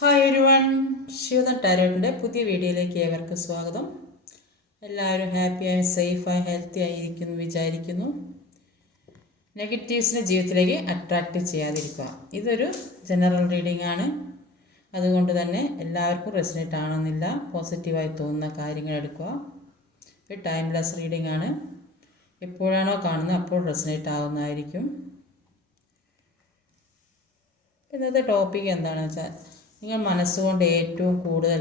Hi everyone, Shivadan ടാരോട്ടിൻ്റെ പുതിയ വീഡിയോയിലേക്ക് ഏവർക്കും സ്വാഗതം. എല്ലാവരും ഹാപ്പിയായും സേഫായും ഹെൽത്തി ആയിരിക്കുന്നു വിചാരിക്കുന്നു. നെഗറ്റീവ്സിനെ ജീവിതത്തിലേക്ക് അട്രാക്റ്റ് ചെയ്യാതിരിക്കുക. ഇതൊരു ജനറൽ റീഡിംഗ് ആണ്. അതുകൊണ്ട് തന്നെ എല്ലാവർക്കും റെസനേറ്റ് ആണെന്നില്ല. പോസിറ്റീവായി തോന്നുന്ന കാര്യങ്ങൾ എടുക്കുക. ഒരു ടൈംലെസ് റീഡിംഗ് ആണ്. എപ്പോഴാണോ കാണുന്നത് അപ്പോൾ റെസനേറ്റ് ആവുന്നതായിരിക്കും. ഇന്നത്തെ ടോപ്പിക് എന്താണെന്ന് വെച്ചാൽ, നിങ്ങൾ മനസ്സുകൊണ്ട് ഏറ്റവും കൂടുതൽ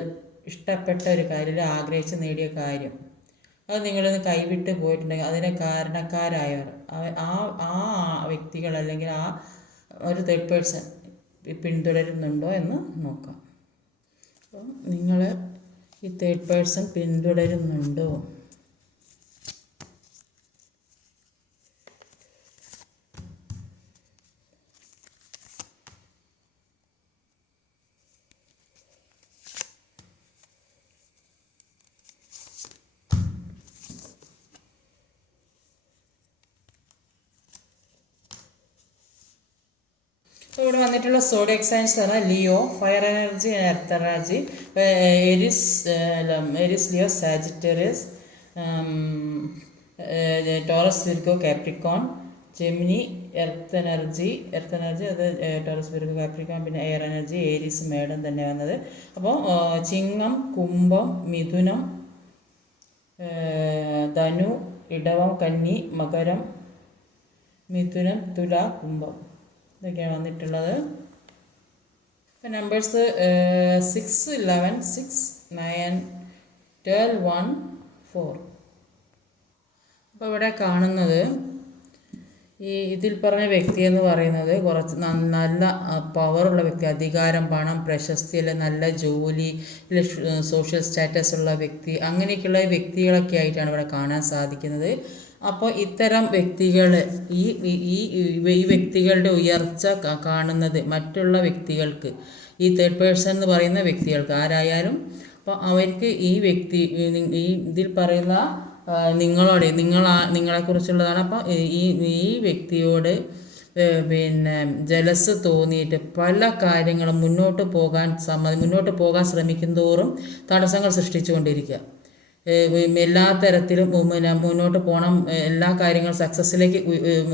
ഇഷ്ടപ്പെട്ട ഒരു കാര്യം, ആഗ്രഹിച്ച് നേടിയ കാര്യം, അത് നിങ്ങളിന്ന് കൈവിട്ട് പോയിട്ടുണ്ടെങ്കിൽ അതിന് കാരണക്കാരായവർ ആ വ്യക്തികൾ അല്ലെങ്കിൽ ആ ഒരു തേർഡ് പേഴ്സൺ പിന്തുടരുന്നുണ്ടോ എന്ന് നോക്കാം. അപ്പോൾ നിങ്ങൾ ഈ തേർഡ് പേഴ്സൺ പിന്തുടരുന്നുണ്ടോ? ഇവിടെ വന്നിട്ടുള്ള സോഡിയക് സൈൻസ് ആണ് Leo, fire energy, earth energy, Aries Leo, Sagittarius, Taurus, Virgo, Capricorn, Gemini, earth energy അത് ടോറസ്, വിർഗോ, കാപ്രിക്കോൺ, പിന്നെ എയർ എനർജി, ഏരീസ്, മേഡം തന്നെ വന്നത്. അപ്പോൾ ചിങ്ങം, കുംഭം, മിഥുനം, ധനു, ഇടവം, കന്നി, മകരം, മിഥുനം, തുല, കുംഭം, ഇതൊക്കെയാണ് വന്നിട്ടുള്ളത്. നമ്പേഴ്സ് 6, 11, 6, 9, 12, 1, 4. അപ്പോൾ ഇവിടെ കാണുന്നത് ഇതിൽ പറഞ്ഞ വ്യക്തി എന്ന് പറയുന്നത് കുറച്ച് നല്ല പവറുള്ള വ്യക്തി, അധികാരം, പണം, പ്രശസ്തി, അല്ലെ നല്ല ജോലി, അല്ലെ സോഷ്യൽ സ്റ്റാറ്റസ് ഉള്ള വ്യക്തി, അങ്ങനെയൊക്കെയുള്ള വ്യക്തികളൊക്കെ ആയിട്ടാണ് ഇവിടെ കാണാൻ സാധിക്കുന്നത്. അപ്പോൾ ഇത്തരം വ്യക്തികൾ ഈ വ്യക്തികളുടെ ഉയർച്ച കാണുന്നത് മറ്റുള്ള വ്യക്തികൾക്ക്, ഈ തേർഡ് പേഴ്സൺ എന്ന് പറയുന്ന വ്യക്തികൾക്ക് ആരായാലും, അപ്പോൾ അവർക്ക് ഈ വ്യക്തി ഇതിൽ പറയുന്ന നിങ്ങളെക്കുറിച്ചുള്ളതാണ്. അപ്പോൾ ഈ വ്യക്തിയോട് പിന്നെ ജലസ് തോന്നിയിട്ട് പല കാര്യങ്ങളും മുന്നോട്ട് പോകാൻ ശ്രമിക്കും തോറും തടസ്സങ്ങൾ സൃഷ്ടിച്ചുകൊണ്ടിരിക്കുക. എല്ലാ തരത്തിലും മുന്നോട്ട് പോകണം, എല്ലാ കാര്യങ്ങളും സക്സസ്സിലേക്ക്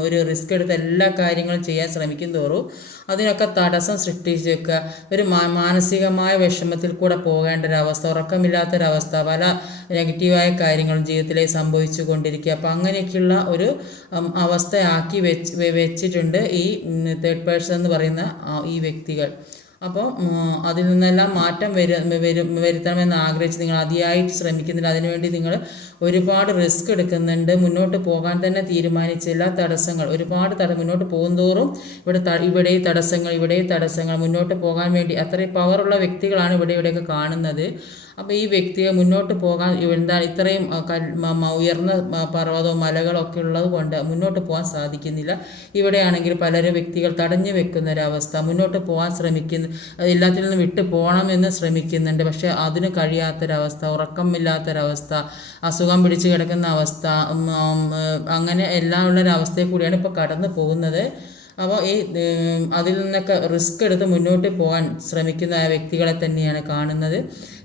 ഒരു റിസ്ക് എടുത്ത് എല്ലാ കാര്യങ്ങളും ചെയ്യാൻ ശ്രമിക്കും തോറും അതിനൊക്കെ തടസ്സം സൃഷ്ടിച്ച് വെക്കുക. ഒരു മാനസികമായ വിഷമത്തിൽ കൂടെ പോകേണ്ട ഒരവസ്ഥ, ഉറക്കമില്ലാത്തൊരവസ്ഥ, പല നെഗറ്റീവായ കാര്യങ്ങളും ജീവിതത്തിലേക്ക് സംഭവിച്ചു കൊണ്ടിരിക്കുക. അപ്പോൾ അങ്ങനെയൊക്കെയുള്ള ഒരു അവസ്ഥയാക്കി വെച്ചിട്ടുണ്ട് ഈ തേർഡ് പേഴ്സൺ എന്ന് പറയുന്ന ഈ വ്യക്തികൾ. അപ്പോൾ അതിൽ നിന്നെല്ലാം മാറ്റം വരുത്തണമെന്ന് ആഗ്രഹിച്ച് നിങ്ങൾ അതിയായിട്ട് ശ്രമിക്കുന്നില്ല. അതിനുവേണ്ടി നിങ്ങൾ ഒരുപാട് റിസ്ക് എടുക്കുന്നുണ്ട്. മുന്നോട്ട് പോകാൻ തന്നെ തീരുമാനിച്ച എല്ലാ തടസ്സങ്ങൾ, ഒരുപാട് മുന്നോട്ട് പോകുന്തോറും ഇവിടെ തടസ്സങ്ങൾ മുന്നോട്ട് പോകാൻ വേണ്ടി അത്രയും പവറുള്ള വ്യക്തികളാണ് ഇവിടെയൊക്കെ കാണുന്നത്. അപ്പോൾ ഈ വ്യക്തിയെ മുന്നോട്ട് പോകാൻ ഇത്രയും ഉയർന്ന പർവ്വതവും മലകളൊക്കെ ഉള്ളത് കൊണ്ട് മുന്നോട്ട് പോകാൻ സാധിക്കുന്നില്ല. ഇവിടെയാണെങ്കിൽ പലരും വ്യക്തികൾ തടഞ്ഞു വെക്കുന്ന ഒരവസ്ഥ, മുന്നോട്ട് പോകാൻ ശ്രമിക്കുന്നു, എല്ലാത്തിൽ നിന്നും വിട്ടു പോകണമെന്ന് ശ്രമിക്കുന്നുണ്ട്. പക്ഷേ അതിന് കഴിയാത്തൊരവസ്ഥ, ഉറക്കമില്ലാത്തൊരവസ്ഥ, അസുഖം പിടിച്ച് കിടക്കുന്ന അവസ്ഥ, അങ്ങനെ എല്ലാം ഉള്ളൊരവസ്ഥയിൽ കൂടിയാണ് ഇപ്പോൾ കടന്നു പോകുന്നത്. അപ്പോൾ അതിൽ നിന്നൊക്കെ റിസ്ക് എടുത്ത് മുന്നോട്ട് പോകാൻ ശ്രമിക്കുന്ന വ്യക്തികളെ തന്നെയാണ് കാണുന്നത്.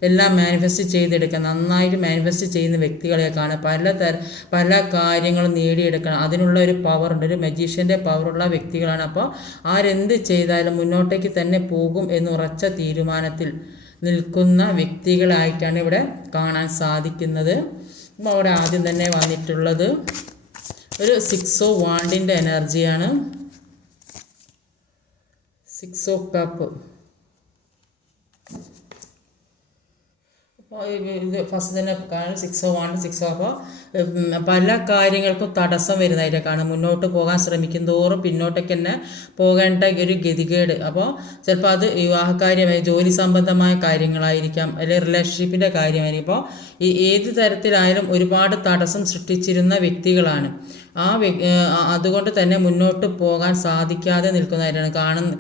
എല്ലാം മാനിഫെസ്റ്റ് ചെയ്തെടുക്കുക, നന്നായിട്ട് മാനിഫെസ്റ്റ് ചെയ്യുന്ന വ്യക്തികളെ കാണുക. പല കാര്യങ്ങളും നേടിയെടുക്കണം, അതിനുള്ള ഒരു പവറുണ്ട്, ഒരു മജീഷ്യൻ്റെ പവറുള്ള വ്യക്തികളാണ്. അപ്പോൾ ആരെന്ത് ചെയ്താലും മുന്നോട്ടേക്ക് തന്നെ പോകും എന്ന് ഉറച്ച തീരുമാനത്തിൽ നിൽക്കുന്ന വ്യക്തികളായിട്ടാണ് ഇവിടെ കാണാൻ സാധിക്കുന്നത്. അപ്പോൾ അവിടെ ആദ്യം തന്നെ വന്നിട്ടുള്ളത് ഒരു 6 ഓഫ് വാണ്ടിൻ്റെ എനർജിയാണ്. 6 ഓഫ് കപ്പ്. അപ്പോൾ ഇത് ഫസ്റ്റ് തന്നെ കാണും 6 ഓഫ് വാണ്ട്, 6 ഓഫ്. പല കാര്യങ്ങൾക്കും തടസ്സം വരുന്നതായിട്ട് കാണും. മുന്നോട്ട് പോകാൻ ശ്രമിക്കും തോറും പിന്നോട്ടേക്ക് തന്നെ പോകേണ്ട ഒരു ഗതികേട്. അപ്പോൾ ചിലപ്പോൾ അത് വിവാഹകാര്യമായി, ജോലി സംബന്ധമായ കാര്യങ്ങളായിരിക്കാം, അല്ലെങ്കിൽ റിലേഷൻഷിപ്പിൻ്റെ കാര്യമായിരിക്കും. അപ്പോൾ ഏത് തരത്തിലായാലും ഒരുപാട് തടസ്സം സൃഷ്ടിച്ചിരുന്ന വ്യക്തികളാണ്. അതുകൊണ്ട് തന്നെ മുന്നോട്ട് പോകാൻ സാധിക്കാതെ നിൽക്കുന്നതായിട്ടാണ്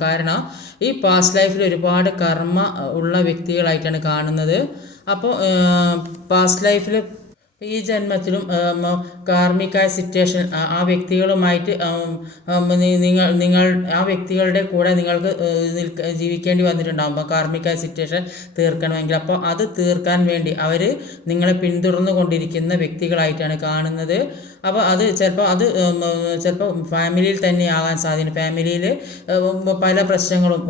കാരണം ഈ പാസ്റ്റ് ലൈഫിൽ ഒരുപാട് കർമ്മ ഉള്ള വ്യക്തികളായിട്ടാണ് കാണുന്നത്. അപ്പോൾ പാസ്റ്റ് ലൈഫിൽ ഈ ജന്മത്തിലും കാർമികായ സിറ്റുവേഷൻ ആ വ്യക്തികളുമായിട്ട് നിങ്ങൾ ആ വ്യക്തികളുടെ കൂടെ നിങ്ങൾക്ക് ജീവിക്കേണ്ടി വന്നിട്ടുണ്ടാകും കാർമികായ സിറ്റുവേഷൻ തീർക്കണമെങ്കിൽ. അപ്പോൾ അത് തീർക്കാൻ വേണ്ടി അവർ നിങ്ങളെ പിന്തുടർന്നു കൊണ്ടിരിക്കുന്ന വ്യക്തികളായിട്ടാണ് കാണുന്നത്. അപ്പോൾ അത് ചിലപ്പോൾ ഫാമിലിയിൽ തന്നെ ആകാൻ സാധ്യത. ഫാമിലിയിൽ പല പ്രശ്നങ്ങളും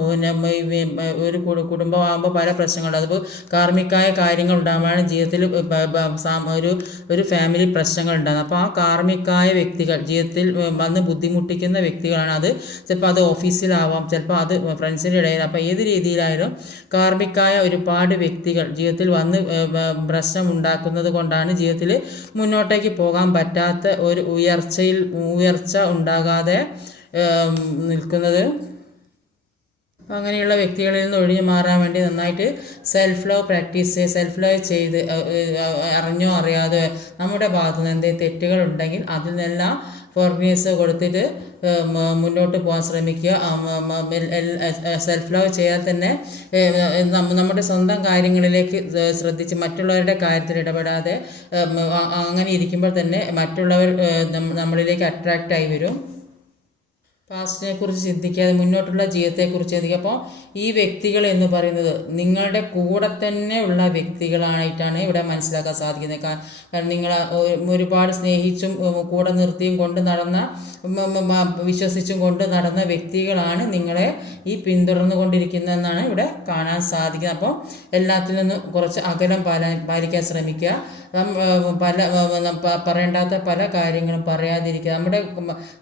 ഒരു കുടുംബമാകുമ്പോൾ പല പ്രശ്നങ്ങളുണ്ട്. അതിപ്പോൾ കാർമികായ കാര്യങ്ങൾ ഉണ്ടാകുമ്പോഴാണ് ജീവിതത്തിൽ ഒരു ഫാമിലി പ്രശ്നങ്ങൾ ഉണ്ടാകുന്നത്. അപ്പോൾ ആ കാർമികായ വ്യക്തികൾ ജീവിതത്തിൽ വന്ന് ബുദ്ധിമുട്ടിക്കുന്ന വ്യക്തികളാണ്. അത് ചിലപ്പോൾ അത് ഓഫീസിലാവാം, ചിലപ്പോൾ അത് ഫ്രണ്ട്സിൻ്റെ ഇടയിൽ. അപ്പോൾ ഏത് രീതിയിലായാലും കാർമികായ ഒരുപാട് വ്യക്തികൾ ജീവിതത്തിൽ വന്ന് പ്രശ്നം ഉണ്ടാക്കുന്നത് കൊണ്ടാണ് ജീവിതത്തിൽ മുന്നോട്ടേക്ക് പോകാൻ പറ്റാത്ത ഒരു ഉയർച്ച ഉണ്ടാകാതെ നിൽക്കുന്നത്. അങ്ങനെയുള്ള വ്യക്തികളിൽ നിന്ന് ഒഴിഞ്ഞു മാറാൻ വേണ്ടി നന്നായിട്ട് self love practice self love ചെയ്ത് അറിഞ്ഞോ അറിയാതെ നമ്മുടെ ഭാഗത്തു നിന്ന് എന്തെങ്കിലും തെറ്റുകൾ ഉണ്ടെങ്കിൽ അതിൽ നിന്നെല്ലാം ഫോർഗീവ്നെസ് കൊടുത്തിട്ട് മുന്നോട്ട് പോകാൻ ശ്രമിക്കുക. സെൽഫ് ലവ് ചെയ്യാൻ തന്നെ നമ്മുടെ സ്വന്തം കാര്യങ്ങളിലേക്ക് ശ്രദ്ധിച്ച് മറ്റുള്ളവരുടെ കാര്യത്തിൽ ഇടപെടാതെ അങ്ങനെ ഇരിക്കുമ്പോൾ തന്നെ മറ്റുള്ളവർ നമ്മളിലേക്ക് അട്രാക്റ്റായി വരും. പാസ്റ്റിനെ കുറിച്ച് ചിന്തിക്കാതെ മുന്നോട്ടുള്ള ജീവിതത്തെക്കുറിച്ച് ചിന്തിക്കുക. അപ്പോൾ ഈ വ്യക്തികൾ എന്ന് പറയുന്നത് നിങ്ങളുടെ കൂടെ തന്നെ ഉള്ള വ്യക്തികളായിട്ടാണ് ഇവിടെ മനസ്സിലാക്കാൻ സാധിക്കുന്നത്. കാരണം നിങ്ങൾ ഒരുപാട് സ്നേഹിച്ചും കൂടെ നിർത്തിയും കൊണ്ട് നടന്ന വിശ്വസിച്ചും കൊണ്ട് നടന്ന വ്യക്തികളാണ് നിങ്ങളെ ഈ പിന്തുടർന്നു കൊണ്ടിരിക്കുന്നതെന്നാണ് ഇവിടെ കാണാൻ സാധിക്കുന്നത്. അപ്പോൾ എല്ലാത്തിൽ നിന്നും കുറച്ച് അകലം പാലിക്കാൻ ശ്രമിക്കുക. പറയേണ്ടാത്ത പല കാര്യങ്ങളും പറയാതിരിക്കുക.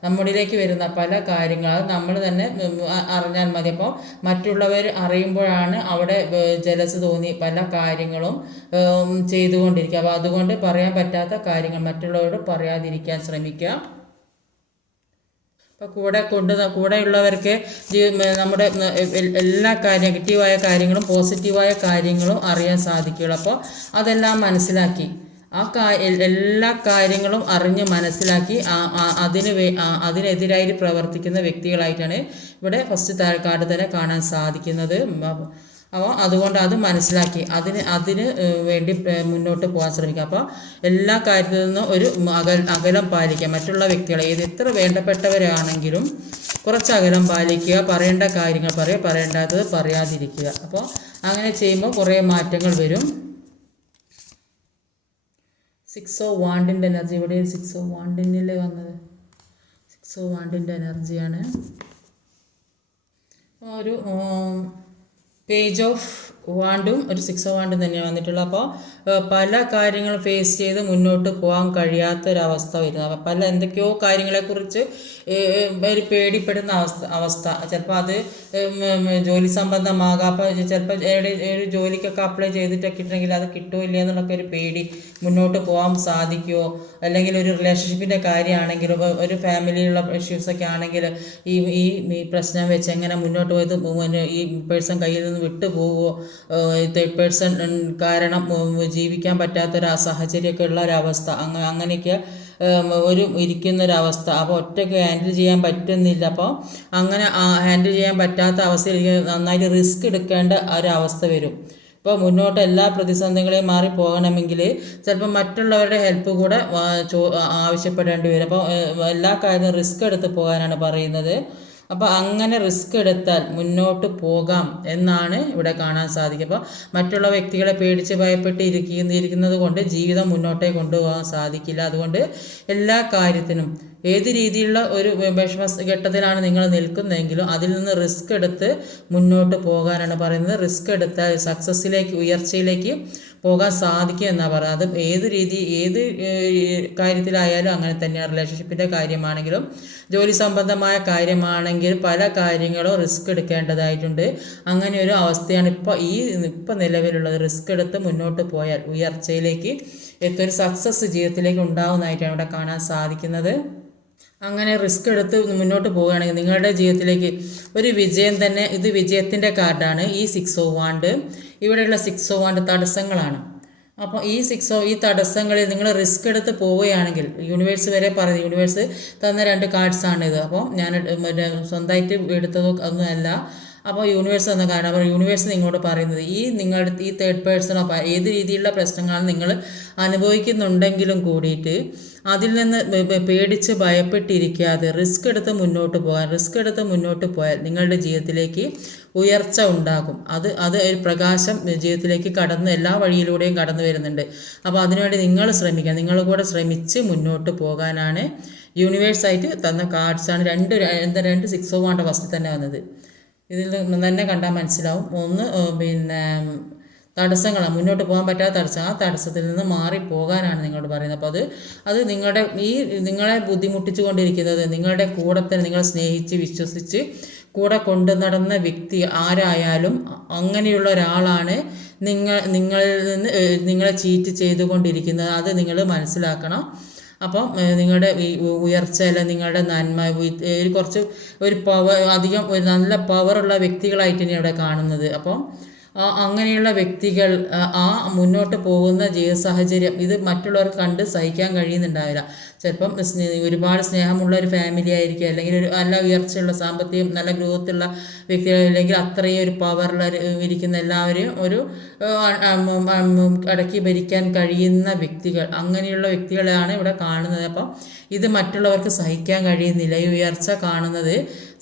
നമ്മളിലേക്ക് വരുന്ന പല കാര്യങ്ങൾ അത് നമ്മൾ തന്നെ അറിഞ്ഞാൽ മതി. അപ്പോൾ മറ്റുള്ളവർ അറിയുമ്പോഴാണ് അവിടെ ജലസ് തോന്നി പല കാര്യങ്ങളും ചെയ്തുകൊണ്ടിരിക്കുക. അപ്പോൾ അതുകൊണ്ട് പറയാൻ പറ്റാത്ത കാര്യങ്ങൾ മറ്റുള്ളവരോട് പറയാതിരിക്കാൻ ശ്രമിക്കുക. അപ്പോൾ കൂടെയുള്ളവർക്ക് നമ്മുടെ എല്ലാ നെഗറ്റീവായ കാര്യങ്ങളും പോസിറ്റീവായ കാര്യങ്ങളും അറിയാൻ സാധിക്കുകയുള്ളൂ. അപ്പോൾ അതെല്ലാം മനസ്സിലാക്കി എല്ലാ കാര്യങ്ങളും അറിഞ്ഞ് മനസ്സിലാക്കി അതിനെതിരായി പ്രവർത്തിക്കുന്ന വ്യക്തികളായിട്ടാണ് ഇവിടെ ഫസ്റ്റ് കാർഡ് തന്നെ കാണാൻ സാധിക്കുന്നത്. അപ്പോൾ അതുകൊണ്ട് അത് മനസ്സിലാക്കി അതിന് വേണ്ടി മുന്നോട്ട് പോകാൻ ശ്രമിക്കുക. അപ്പോൾ എല്ലാ കാര്യത്തിൽ നിന്നും ഒരു അകലം പാലിക്കുക. മറ്റുള്ള വ്യക്തികളെ എത്ര വേണ്ടപ്പെട്ടവരാണെങ്കിലും കുറച്ച് അകലം പാലിക്കുക. പറയേണ്ട കാര്യങ്ങൾ പറയുക, പറയേണ്ടാത്തത് പറയാതിരിക്കുക. അപ്പോൾ അങ്ങനെ ചെയ്യുമ്പോൾ കുറേ മാറ്റങ്ങൾ വരും. 6 ഓഫ് വാണ്ടിൻ്റെ എനർജി ഇവിടെ 6 ഓഫ് വാണ്ടിനിലെ വന്നത് 6 ഓഫ് വാണ്ടിൻ്റെ എനർജിയാണ്. ഒരു പേജ് ഓഫ് വാണ്ടും ഒരു 6 ഓഫ് വാണ്ടും തന്നെയാണ് വന്നിട്ടുള്ളത്. അപ്പോൾ പല കാര്യങ്ങൾ ഫേസ് ചെയ്ത് മുന്നോട്ട് പോകാൻ കഴിയാത്തൊരവസ്ഥ വരുന്നത്. അപ്പോൾ എന്തൊക്കെയോ കാര്യങ്ങളെക്കുറിച്ച് ഒരു പേടിപ്പെടുന്ന അവസ്ഥ ചിലപ്പോൾ അത് ജോലി സംബന്ധമാകാം. അപ്പോൾ ചിലപ്പോൾ ഒരു ജോലിക്കൊക്കെ അപ്ലൈ ചെയ്തിട്ടൊക്കെ കിട്ടണമെങ്കിൽ അത് കിട്ടുമോ ഇല്ല എന്നുള്ളൊക്കെ ഒരു പേടി. മുന്നോട്ട് പോകാൻ സാധിക്കുമോ, അല്ലെങ്കിൽ ഒരു റിലേഷൻഷിപ്പിൻ്റെ കാര്യമാണെങ്കിലും ഒരു ഫാമിലിയിലുള്ള ഇഷ്യൂസൊക്കെ ആണെങ്കിൽ ഈ പ്രശ്നം വെച്ച് എങ്ങനെ മുന്നോട്ട് പോയത് ഈ പേഴ്സൺ കയ്യിൽ നിന്ന് വിട്ടു പോവുമോ, തേർഡ് പേഴ്സൺ കാരണം ജീവിക്കാൻ പറ്റാത്തൊരു സാഹചര്യമൊക്കെ ഉള്ള ഒരവസ്ഥ അങ്ങനെയൊക്കെ ഇരിക്കുന്നൊരവസ്ഥ. അപ്പോൾ ഒറ്റയ്ക്ക് ഹാൻഡിൽ ചെയ്യാൻ പറ്റുന്നില്ല. അപ്പോൾ അങ്ങനെ ഹാൻഡിൽ ചെയ്യാൻ പറ്റാത്ത അവസ്ഥയിൽ നന്നായിട്ട് റിസ്ക് എടുക്കേണ്ട ഒരവസ്ഥ വരും. ഇപ്പോൾ മുന്നോട്ട് എല്ലാ പ്രതിസന്ധികളെയും മാറി പോകണമെങ്കിൽ ചിലപ്പോൾ മറ്റുള്ളവരുടെ ഹെൽപ്പ് കൂടെ ആവശ്യപ്പെടേണ്ടി വരും. അപ്പോൾ എല്ലാ കാര്യവും റിസ്ക് എടുത്ത് പോകാനാണ് പറയുന്നത്. അപ്പോൾ അങ്ങനെ റിസ്ക് എടുത്താൽ മുന്നോട്ട് പോകാം എന്നാണ് ഇവിടെ കാണാൻ സാധിക്കുക. അപ്പോൾ മറ്റുള്ള വ്യക്തികളെ പേടിച്ച് ഭയപ്പെട്ട് ഇരിക്കുന്നത് കൊണ്ട് ജീവിതം മുന്നോട്ടേക്ക് കൊണ്ടുപോകാൻ സാധിക്കില്ല. അതുകൊണ്ട് എല്ലാ കാര്യത്തിനും ഏത് രീതിയിലുള്ള ഒരു വിഷമഘട്ടത്തിലാണ് നിങ്ങൾ നിൽക്കുന്നതെങ്കിലും അതിൽ നിന്ന് റിസ്ക് എടുത്ത് മുന്നോട്ട് പോകാനാണ് പറയുന്നത്. റിസ്ക് എടുത്താൽ സക്സസ്സിലേക്ക് ഉയർച്ചയിലേക്ക് പോകാൻ സാധിക്കും എന്നാണ് പറയുന്നത്. അത് ഏത് കാര്യത്തിലായാലും അങ്ങനെ തന്നെയാണ്. റിലേഷൻഷിപ്പിൻ്റെ കാര്യമാണെങ്കിലും ജോലി സംബന്ധമായ കാര്യമാണെങ്കിലും പല കാര്യങ്ങളും റിസ്ക് എടുക്കേണ്ടതായിട്ടുണ്ട്. അങ്ങനെ ഒരു അവസ്ഥയാണ് ഇപ്പോൾ നിലവിലുള്ളത്. റിസ്ക് എടുത്ത് മുന്നോട്ട് പോയാൽ ഉയർച്ചയിലേക്ക് ഒരു സക്സസ് ജീവിതത്തിലേക്ക് ഉണ്ടാവുന്നതായിട്ടാണ് ഇവിടെ കാണാൻ സാധിക്കുന്നത്. അങ്ങനെ റിസ്ക് എടുത്ത് മുന്നോട്ട് പോവുകയാണെങ്കിൽ നിങ്ങളുടെ ജീവിതത്തിലേക്ക് ഒരു വിജയം തന്നെ. ഇത് വിജയത്തിൻ്റെ കാർഡാണ്. ഈ 6 ഓഫ് വാണ്ട്, ഇവിടെയുള്ള 6 ഓഫ് വാണ്ട് തടസ്സങ്ങളാണ്. അപ്പോൾ ഈ തടസ്സങ്ങളിൽ നിങ്ങൾ റിസ്ക് എടുത്ത് പോവുകയാണെങ്കിൽ യൂണിവേഴ്സ് വരെ പറയുന്നത്, യൂണിവേഴ്സ് തന്ന 2 കാർഡ്സാണിത്. അപ്പോൾ ഞാൻ സ്വന്തമായിട്ട് എടുത്തതോ ഒന്നുമല്ല. അപ്പോൾ യൂണിവേഴ്സ് എന്ന കാരണം അപ്പോൾ യൂണിവേഴ്സ് നിങ്ങളോട് പറയുന്നത് ഈ തേർഡ് പേഴ്സണോ ഏത് രീതിയിലുള്ള പ്രശ്നങ്ങളാണ് നിങ്ങൾ അനുഭവിക്കുന്നുണ്ടെങ്കിലും കൂടിയിട്ട് അതിൽ നിന്ന് പേടിച്ച് ഭയപ്പെട്ടിരിക്കാതെ റിസ്ക് എടുത്ത് മുന്നോട്ട് പോയാൽ നിങ്ങളുടെ ജീവിതത്തിലേക്ക് ഉയർച്ച ഉണ്ടാകും. അത് ഒരു പ്രകാശം ജീവിതത്തിലേക്ക് എല്ലാ വഴിയിലൂടെയും കടന്നു വരുന്നുണ്ട്. അപ്പോൾ അതിനുവേണ്ടി നിങ്ങൾ ശ്രമിക്കുക. നിങ്ങൾ കൂടെ ശ്രമിച്ച് മുന്നോട്ട് പോകാനാണ് യൂണിവേഴ്സായിട്ട് തന്ന കാർഡ്സാണ്. രണ്ട് 6 ഓഫ് വാണ്ട് ഫസ്റ്റ് തന്നെ വന്നത്. ഇതിൽ നിന്ന് തന്നെ കണ്ടാൽ മനസ്സിലാവും. ഒന്ന് തടസ്സങ്ങളാണ്, മുന്നോട്ട് പോകാൻ പറ്റാത്ത തടസ്സം. ആ തടസ്സത്തിൽ നിന്ന് മാറിപ്പോകാനാണ് നിങ്ങളോട് പറയുന്നത്. അപ്പോൾ അത് നിങ്ങളെ ബുദ്ധിമുട്ടിച്ചു കൊണ്ടിരിക്കുന്നത് നിങ്ങളുടെ കൂടെ തന്നെ നിങ്ങളെ സ്നേഹിച്ച് വിശ്വസിച്ച് കൂടെ കൊണ്ടു നടന്ന വ്യക്തി ആരായാലും അങ്ങനെയുള്ള ഒരാളാണ് നിങ്ങളിൽ നിന്ന് നിങ്ങളെ ചീറ്റ് ചെയ്തുകൊണ്ടിരിക്കുന്നത്. അത് നിങ്ങൾ മനസ്സിലാക്കണം. അപ്പം നിങ്ങളുടെ ഉയർച്ചയില്ല, നിങ്ങളുടെ നന്മ ഒരു നല്ല പവറുള്ള വ്യക്തികളായിട്ട് തന്നെയാണ് ഇവിടെ കാണുന്നത്. അപ്പം അങ്ങനെയുള്ള വ്യക്തികൾ മുന്നോട്ട് പോകുന്ന ജീവിത സാഹചര്യം ഇത് മറ്റുള്ളവർക്ക് കണ്ട് സഹിക്കാൻ കഴിയുന്നുണ്ടാവില്ല. ചിലപ്പം ഒരുപാട് സ്നേഹമുള്ള ഒരു ഫാമിലി ആയിരിക്കും, അല്ലെങ്കിൽ ഒരു നല്ല ഉയർച്ചയുള്ള സാമ്പത്തികം നല്ല ഗ്രോത്തുള്ള വ്യക്തികൾ, അല്ലെങ്കിൽ അത്രയും ഒരു പവറിൽ ഇരിക്കുന്ന എല്ലാവരെയും ഒരു അടക്കി ഭരിക്കാൻ കഴിയുന്ന വ്യക്തികൾ, അങ്ങനെയുള്ള വ്യക്തികളെയാണ് ഇവിടെ കാണുന്നത്. അപ്പം ഇത് മറ്റുള്ളവർക്ക് സഹിക്കാൻ കഴിയുന്നില്ല. ഈ ഉയർച്ച കാണുന്നത്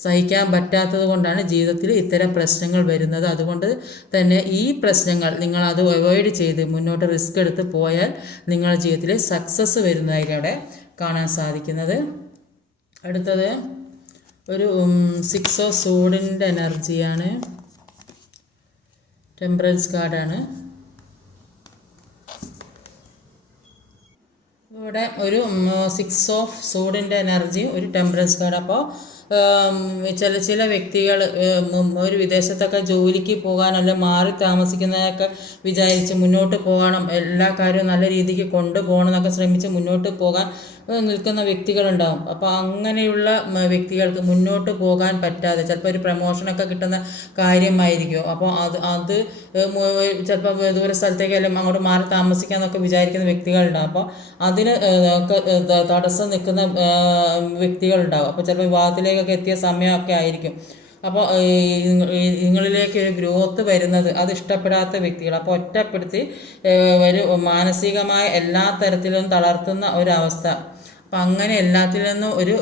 സഹിക്കാൻ പറ്റാത്തത് കൊണ്ടാണ് ജീവിതത്തിൽ ഇത്തരം പ്രശ്നങ്ങൾ വരുന്നത്. അതുകൊണ്ട് തന്നെ ഈ പ്രശ്നങ്ങൾ നിങ്ങൾ അത് അവോയ്ഡ് ചെയ്ത് മുന്നോട്ട് റിസ്ക് എടുത്ത് പോയാൽ നിങ്ങളുടെ ജീവിതത്തിൽ സക്സസ് വരുന്നതായിട്ട് അവിടെ കാണാൻ സാധിക്കുന്നത്. അടുത്തത് ഒരു 6 ഓഫ് സോഡിൻ്റെ എനർജിയാണ്. ടെമ്പറൻസ് കാർഡാണ്. ഇവിടെ ഒരു 6 ഓഫ് സോഡിൻ്റെ എനർജി, ഒരു ടെമ്പറൻസ് കാർഡ്. അപ്പോൾ ചില വ്യക്തികൾ ഒരു വിദേശത്തൊക്കെ ജോലിക്ക് പോകാൻ അല്ല മാറി താമസിക്കുന്നതൊക്കെ വിചാരിച്ച് മുന്നോട്ട് പോകണം, എല്ലാ കാര്യവും നല്ല രീതിക്ക് കൊണ്ടുപോകണം എന്നൊക്കെ ശ്രമിച്ച് മുന്നോട്ട് പോകാൻ നിൽക്കുന്ന വ്യക്തികളുണ്ടാവും. അപ്പോൾ അങ്ങനെയുള്ള വ്യക്തികൾക്ക് മുന്നോട്ട് പോകാൻ പറ്റാതെ ചിലപ്പോൾ ഒരു പ്രമോഷനൊക്കെ കിട്ടുന്ന കാര്യമായിരിക്കും. അപ്പോൾ അത് ചിലപ്പോൾ ദൂര സ്ഥലത്തേക്കെല്ലാം അങ്ങോട്ട് മാറി താമസിക്കാമെന്നൊക്കെ വിചാരിക്കുന്ന വ്യക്തികളുണ്ടാവും. അപ്പോൾ അതിന് തടസ്സം നിൽക്കുന്ന വ്യക്തികളുണ്ടാവും. അപ്പോൾ ചിലപ്പോൾ വിവാഹത്തിലേക്കൊക്കെ എത്തിയ സമയമൊക്കെ ആയിരിക്കും. അപ്പോൾ നിങ്ങളിലേക്ക് ഒരു ഗ്രോത്ത് വരുന്നത് അത് ഇഷ്ടപ്പെടാത്ത വ്യക്തികൾ, അപ്പോൾ ഒറ്റപ്പെടുത്തി ഒരു മാനസികമായ എല്ലാ തരത്തിലും തളർത്തുന്ന ഒരവസ്ഥ. അപ്പം അങ്ങനെ എല്ലാത്തിൽ നിന്നും ഒരു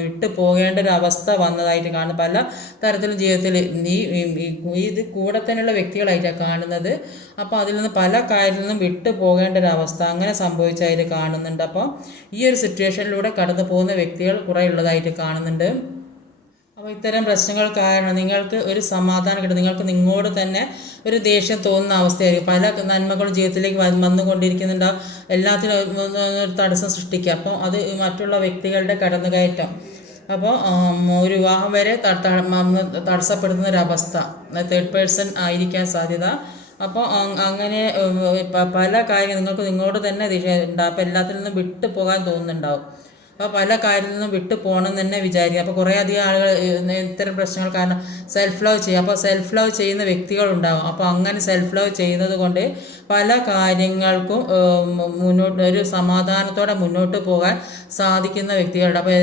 വിട്ടു പോകേണ്ട ഒരു അവസ്ഥ വന്നതായിട്ട് കാണുന്നു. പല തരത്തിലും ജീവിതത്തിൽ ഇത് കൂടെ തന്നെയുള്ള വ്യക്തികളായിട്ടാണ് കാണുന്നത്. അപ്പോൾ അതിൽ നിന്ന് പല കാര്യത്തിൽ നിന്നും വിട്ടു പോകേണ്ട ഒരു അവസ്ഥ അങ്ങനെ സംഭവിച്ചതായിട്ട് കാണുന്നുണ്ട്. അപ്പോൾ ഈ ഒരു സിറ്റുവേഷനിലൂടെ കടന്നു പോകുന്ന വ്യക്തികൾ കുറേ ഉള്ളതായിട്ട് കാണുന്നുണ്ട്. അപ്പോൾ ഇത്തരം പ്രശ്നങ്ങൾ കാരണം നിങ്ങൾക്ക് ഒരു സമാധാനം കിട്ടും. നിങ്ങൾക്ക് നിങ്ങളോട് തന്നെ ഒരു ദേഷ്യം തോന്നുന്ന അവസ്ഥയായിരിക്കും. പല നന്മകളും ജീവിതത്തിലേക്ക് വന്നുകൊണ്ടിരിക്കുന്നുണ്ടാവും. എല്ലാത്തിനും ഒരു തടസ്സം സൃഷ്ടിക്കുക. അപ്പോൾ അത് മറ്റുള്ള വ്യക്തികളുടെ കടന്നുകയറ്റം, അപ്പോൾ ഒരു വിവാഹം വരെ തടസ്സപ്പെടുത്തുന്ന ഒരവസ്ഥ, തേർഡ് പേഴ്സൺ ആയിരിക്കാൻ സാധ്യത. അപ്പോൾ അങ്ങനെ പല കാര്യങ്ങൾ നിങ്ങൾക്ക് നിങ്ങളോട് തന്നെ ദേഷ്യം ഉണ്ടാവും. അപ്പോൾ എല്ലാത്തിൽ നിന്നും വിട്ടു പോകാൻ തോന്നുന്നുണ്ടാവും. അപ്പോൾ പല കാര്യത്തിൽ നിന്നും വിട്ടു പോകണം എന്ന് തന്നെ വിചാരിക്കുക. അപ്പോൾ കുറേ അധികം ആളുകൾ ഇത്തരം പ്രശ്നങ്ങൾ കാരണം സെൽഫ് ലവ് ചെയ്യുക. അപ്പോൾ സെൽഫ് ലവ് ചെയ്യുന്ന വ്യക്തികളുണ്ടാകും. അപ്പോൾ അങ്ങനെ സെൽഫ് ലവ് ചെയ്യുന്നത് കൊണ്ട് പല കാര്യങ്ങൾക്കും ഒരു സമാധാനത്തോടെ മുന്നോട്ട് പോകാൻ സാധിക്കുന്ന വ്യക്തികളുണ്ട്. അപ്പോൾ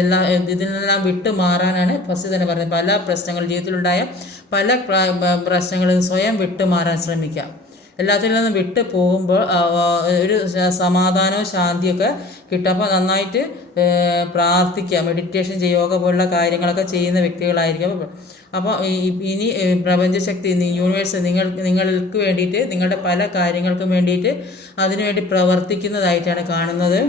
ഇതിൽ നിന്നെല്ലാം വിട്ടു മാറാനാണ് ഫസ്റ്റ് തന്നെ പറയുന്നത്. പല പ്രശ്നങ്ങൾ ജീവിതത്തിലുണ്ടായ പല പ്രശ്നങ്ങളിൽ സ്വയം വിട്ടു മാറാൻ ശ്രമിക്കുക. എല്ലാത്തിൽ നിന്നും വിട്ടു പോകുമ്പോൾ ഒരു സമാധാനവും ശാന്തിയൊക്കെ കിട്ടും. അപ്പോൾ നന്നായിട്ട് പ്രാർത്ഥിക്കുക, മെഡിറ്റേഷൻ ചെയ്യുക, യോഗ പോലുള്ള കാര്യങ്ങളൊക്കെ ചെയ്യുന്ന വ്യക്തികളായിരിക്കും. അപ്പോൾ ഇനി പ്രപഞ്ചശക്തി, യൂണിവേഴ്സ് നിങ്ങൾക്ക് വേണ്ടിയിട്ട്, നിങ്ങളുടെ പല കാര്യങ്ങൾക്കും വേണ്ടിയിട്ട് അതിനുവേണ്ടി പ്രവർത്തിക്കുന്നതായിട്ടാണ് കാണുന്നത്.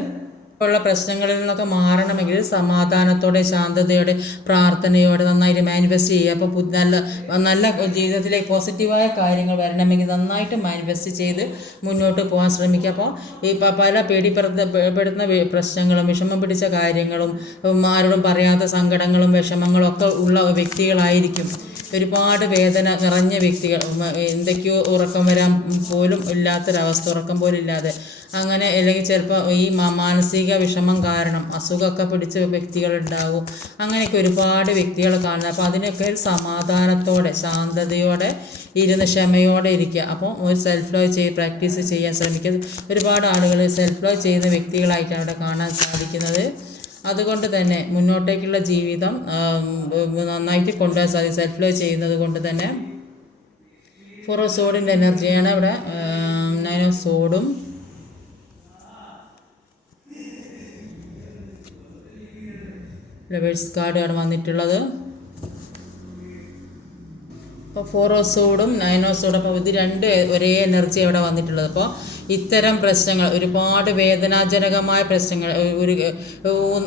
ഉള്ള പ്രശ്നങ്ങളിൽ നിന്നൊക്കെ മാറണമെങ്കിൽ സമാധാനത്തോടെ ശാന്തതയോടെ പ്രാർത്ഥനയോടെ നന്നായിട്ട് മാനിഫെസ്റ്റ് ചെയ്യുക. അപ്പോൾ നല്ല ജീവിതത്തിലേക്ക് പോസിറ്റീവായ കാര്യങ്ങൾ വരണമെങ്കിൽ നന്നായിട്ട് മാനിഫെസ്റ്റ് ചെയ്ത് മുന്നോട്ട് പോകാൻ ശ്രമിക്കുക. അപ്പോൾ പല പേടിപ്പെടുത്തുന്ന പ്രശ്നങ്ങളും വിഷമം പിടിച്ച കാര്യങ്ങളും ആരോടും പറയാത്ത സങ്കടങ്ങളും വിഷമങ്ങളും ഒക്കെ ഉള്ള വ്യക്തികളായിരിക്കും. ഒരുപാട് വേദന നിറഞ്ഞ വ്യക്തികൾ, എന്തൊക്കെയോ ഉറക്കം വരാൻ പോലും ഇല്ലാത്തൊരവസ്ഥ, ഉറക്കം പോലും ഇല്ലാതെ അങ്ങനെ, അല്ലെങ്കിൽ ചിലപ്പോൾ ഈ മാനസിക വിഷമം കാരണം അസുഖമൊക്കെ പിടിച്ച വ്യക്തികളുണ്ടാവും. അങ്ങനെയൊക്കെ ഒരുപാട് വ്യക്തികൾ കാണുന്നത്. അപ്പോൾ അതിനൊക്കെ ഒരു സമാധാനത്തോടെ ശാന്തതയോടെ ഇരുന്ന് ക്ഷമയോടെ ഇരിക്കുക. അപ്പോൾ ഒരു സെൽഫ് ലവ് പ്രാക്ടീസ് ചെയ്യാൻ ശ്രമിക്കുക. ഒരുപാട് ആളുകൾ സെൽഫ് ലവ് ചെയ്യുന്ന വ്യക്തികളായിട്ടാണ് അവിടെ കാണാൻ സാധിക്കുന്നത്. അതുകൊണ്ട് തന്നെ മുന്നോട്ടേക്കുള്ള ജീവിതം നന്നായിട്ട് കൊണ്ടുപോകാൻ സാധിക്കും. സെൽഫ് ലവ് ചെയ്യുന്നത് കൊണ്ട് തന്നെ. 4 ഓഫ് സോഡിൻ്റെ എനർജിയാണ് ഇവിടെ. 9 ഓഫ് സോഡും ലവേഴ്സ് കാർഡാണ് വന്നിട്ടുള്ളത്. അപ്പോൾ 4 ഓഫ് സോഡും 9 ഓഫ് സോഡും, അപ്പോൾ ഇത് രണ്ട് ഒരേ എനർജി അവിടെ വന്നിട്ടുള്ളത്. അപ്പോൾ ഇത്തരം പ്രശ്നങ്ങൾ, ഒരുപാട് വേദനാജനകമായ പ്രശ്നങ്ങൾ,